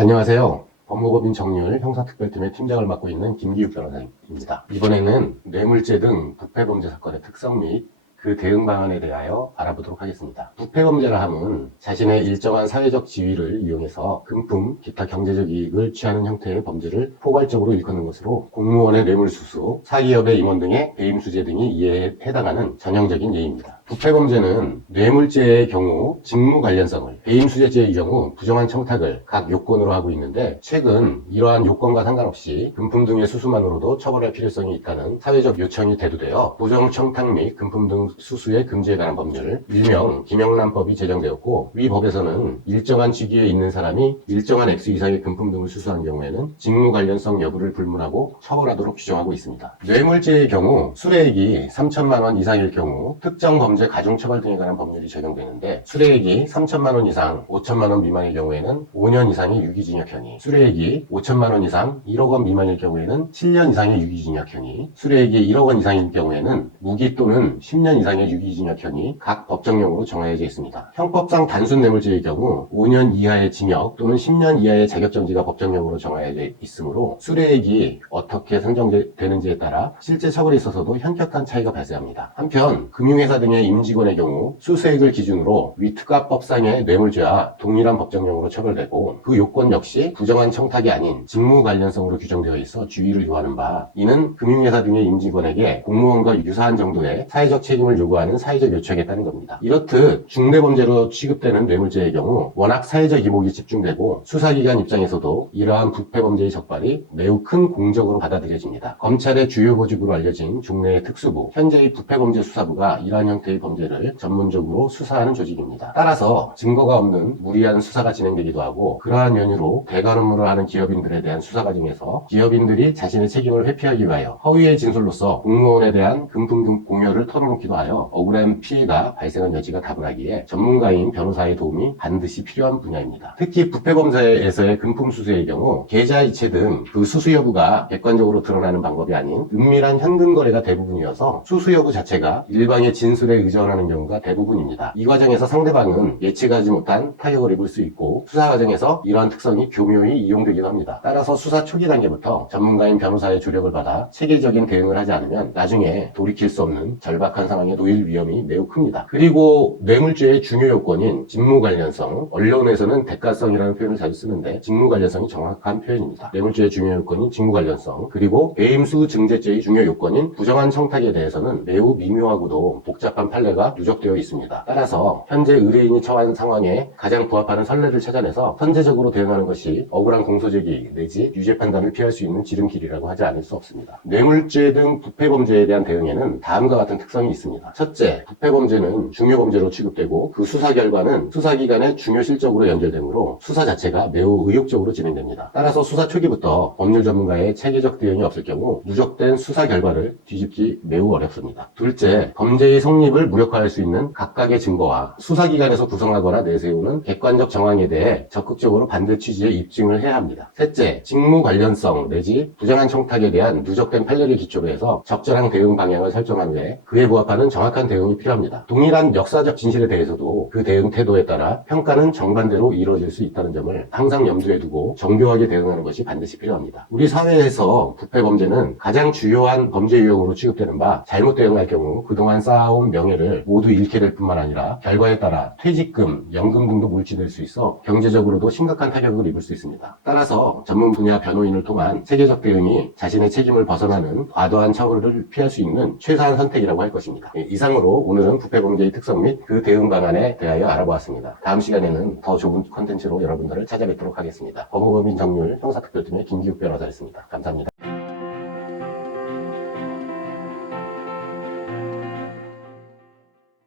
안녕하세요. 법무법인 정률 형사특별팀의 팀장을 맡고 있는 김기욱 변호사입니다. 이번에는 뇌물죄 등 부패범죄 사건의 특성 및 그 대응 방안에 대하여 알아보도록 하겠습니다. 부패범죄라 함은 자신의 일정한 사회적 지위를 이용해서 금품, 기타 경제적 이익을 취하는 형태의 범죄를 포괄적으로 일컫는 것으로 공무원의 뇌물수수, 사기업의 임원 등의 배임수재 등이 이에 해당하는 전형적인 예입니다. 부패범죄는 뇌물죄의 경우 직무 관련성을, 배임수재죄의 경우 부정한 청탁을 각 요건으로 하고 있는데, 최근 이러한 요건과 상관없이 금품 등의 수수만으로도 처벌할 필요성이 있다는 사회적 요청이 대두되어 부정청탁 및 금품 등 수수의 금지에 관한 법률, 일명 김영란법이 제정되었고, 위 법에서는 일정한 직위에 있는 사람이 일정한 액수 이상의 금품 등을 수수한 경우에는 직무 관련성 여부를 불문하고 처벌하도록 규정하고 있습니다. 뇌물죄의 경우 수뢰액이 3천만 원 이상일 경우 특정 범죄 가중처벌 등에 관한 법률이 적용되는데, 수뢰액이 3천만 원 이상 5천만 원 미만일 경우에는 5년 이상의 유기징역형이, 수뢰액이 5천만 원 이상 1억 원 미만일 경우에는 7년 이상의 유기징역형이, 수뢰액이 1억 원 이상일 경우에는 무기 또는 10년 이상의 유기징역형이 각 법정형으로 정해져 있습니다. 형법상 단순 뇌물죄의 경우 5년 이하의 징역 또는 10년 이하의 자격정지가 법정형으로 정해져 있으므로 수뢰액이 어떻게 산정되는지에 따라 실제 처벌에 있어서도 현격한 차이가 발생합니다. 한편 금융회사 등의 임직원의 경우 수수액을 기준으로 위특가법상의 뇌물죄와 동일한 법정형으로 처벌되고, 그 요건 역시 부정한 청탁이 아닌 직무 관련성으로 규정되어 있어 주의를 요하는 바, 이는 금융회사 등의 임직원에게 공무원과 유사한 정도의 사회적 책임을 요구하는 사회적 요청에 따른 겁니다. 이렇듯 중대범죄로 취급되는 뇌물죄의 경우 워낙 사회적 이목이 집중되고 수사기관 입장에서도 이러한 부패범죄의 적발이 매우 큰 공적으로 받아들여집니다. 검찰의 주요 보직으로 알려진 중대의 특수부, 현재의 부패범죄 수사부가 이러한 형태의 범죄를 전문적으로 수사하는 조직입니다. 따라서 증거가 없는 무리한 수사가 진행되기도 하고, 그러한 연유로 대관 업무를 하는 기업인들에 대한 수사 과정에서 기업인들이 자신의 책임을 회피하기 위하여 허위의 진술로서 공무원에 대한 금품 등 공여를 털어놓기도 하여 억울한 피해가 발생한 여지가 다분하기에 전문가인 변호사의 도움이 반드시 필요한 분야입니다. 특히 부패범죄에서의 금품 수수의 경우 계좌이체 등 그 수수 여부가 객관적으로 드러나는 방법이 아닌 은밀한 현금 거래가 대부분이어서 수수 여부 자체가 일방의 진술에 의존하는 경우가 대부분입니다. 이 과정에서 상대방은 예측하지 못한 타격을 입을 수 있고, 수사 과정에서 이러한 특성이 교묘히 이용되기도 합니다. 따라서 수사 초기 단계부터 전문가인 변호사의 조력을 받아 체계적인 대응을 하지 않으면 나중에 돌이킬 수 없는 절박한 상황에 놓일 위험이 매우 큽니다. 그리고 뇌물죄의 중요 요건인 직무 관련성, 언론에서는 대가성이라는 표현을 자주 쓰는데 직무 관련성이 정확한 표현입니다. 뇌물죄의 중요 요건인 직무 관련성, 그리고 배임수 증제죄의 중요 요건인 부정한 청탁에 대해서는 매우 미묘하고도 복잡한 판례가 누적되어 있습니다. 따라서 현재 의뢰인이 처한 상황에 가장 부합하는 선례를 찾아내서 선제적으로 대응하는 것이 억울한 공소제기 내지 유죄 판단을 피할 수 있는 지름길이라고 하지 않을 수 없습니다. 뇌물죄 등 부패범죄에 대한 대응에는 다음과 같은 특성이 있습니다. 첫째, 부패범죄는 중요범죄로 취급되고 그 수사 결과는 수사기관의 중요 실적으로 연결되므로 수사 자체가 매우 의욕적으로 진행됩니다. 따라서 수사 초기부터 법률 전문가의 체계적 대응이 없을 경우 누적된 수사 결과를 뒤집기 매우 어렵습니다. 둘째, 범죄의 성립을 무력화할 수 있는 각각의 증거와 수사기관에서 구성하거나 내세우는 객관적 정황에 대해 적극적으로 반대 취지의 입증을 해야 합니다. 셋째, 직무 관련성 내지 부정한 청탁에 대한 누적된 판례를 기초로 해서 적절한 대응 방향을 설정한 후에 그에 부합하는 정확한 대응이 필요합니다. 동일한 역사적 진실에 대해서도 그 대응 태도에 따라 평가는 정반대로 이루어질 수 있다는 점을 항상 염두에 두고 정교하게 대응하는 것이 반드시 필요합니다. 우리 사회에서 부패범죄는 가장 주요한 범죄 유형으로 취급되는 바, 잘못 대응할 경우 그동안 쌓아온 명예를 모두 잃게 될 뿐만 아니라 결과에 따라 퇴직금, 연금 등도 물지될 수 있어 경제적으로도 심각한 타격을 입을 수 있습니다. 따라서 전문 분야 변호인을 통한 체계적 대응이 자신의 책임을 벗어나는 과도한 처벌을 피할 수 있는 최소한 선택이라고 할 것입니다. 이상으로 오늘은 부패범죄의 특성 및 그 대응 방안에 대하여 알아보았습니다. 다음 시간에는 더 좋은 컨텐츠로 여러분들을 찾아뵙도록 하겠습니다. 법무법인 정률 형사특별팀의 김기욱 변호사였습니다. 감사합니다.